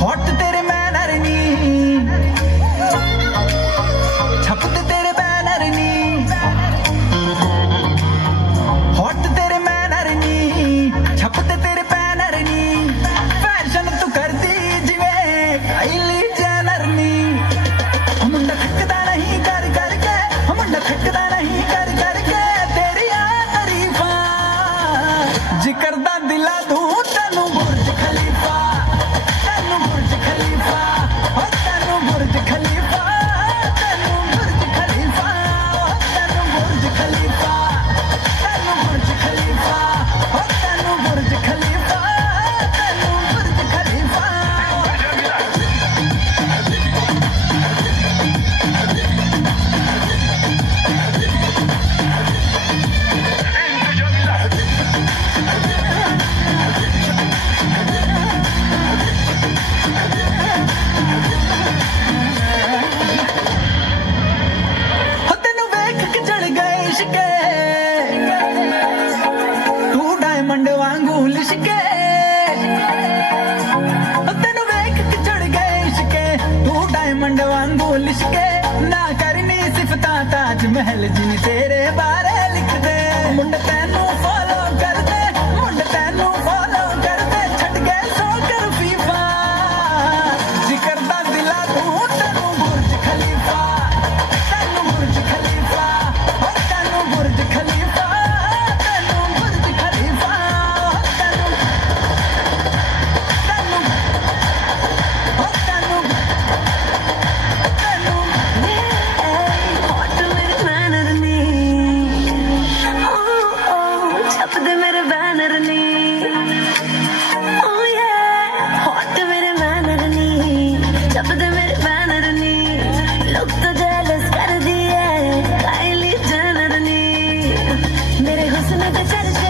Hot तेरे manner नी, छपते तेरे banner नी, hot तेरे मैनर नी, छपते तेरे बैनर नी, फैशन तू करदी जिवें काइली जेनर नी। मुंडा थकदा नहीं कर करके, मुंडा थकदा नहीं कर करके तेरियां तारीफां, जिक्र दा दिला दूं तैनू बुर्ज खलीफा, तैनू बुर्ज खलीफा, ओ तैनू बुर्ज खलीफा, तैनू बुर्ज खलीफा, ओ तैनू बुर्ज खलीफा, तैनू बुर्ज खलीफा, ओ तैनू बुर्ज खलीफा, तैनू बुर्ज खलीफा। हो तेनू वेख के चढ़ गए इश्के, तू डायमंड वांगू लिशके। हो तेनू वेख के चढ़ गए इश्के, तू डायमंड वांगू लिशके। ना करनी सिफतां ताज महल जिनी तेरे बारे लिख दे। मुंड तैनू फॉलो कर दे, मुंड तैनू फॉलो कर दे, छड़ गए सो कर फीफा, जिक्र दा दिला दूं तैनू बुर्ज खलीफा, तैनू बुर्ज खलीफा, ओ तैनू बुर्ज खलीफा, तैनू बुर्ज खलीफा, ओ तैनू तैनू ओ तैनू तैनू हॉट मेरे बैनर नी, ओ छपदे मेरे बैनर नी, ओ ये हॉट मेरे बैनर नी, छपदे मेरे बैनर नी, लोग तो जेलस कर दिए काइली जेनर नी, मेरे हुस्न का चर्चा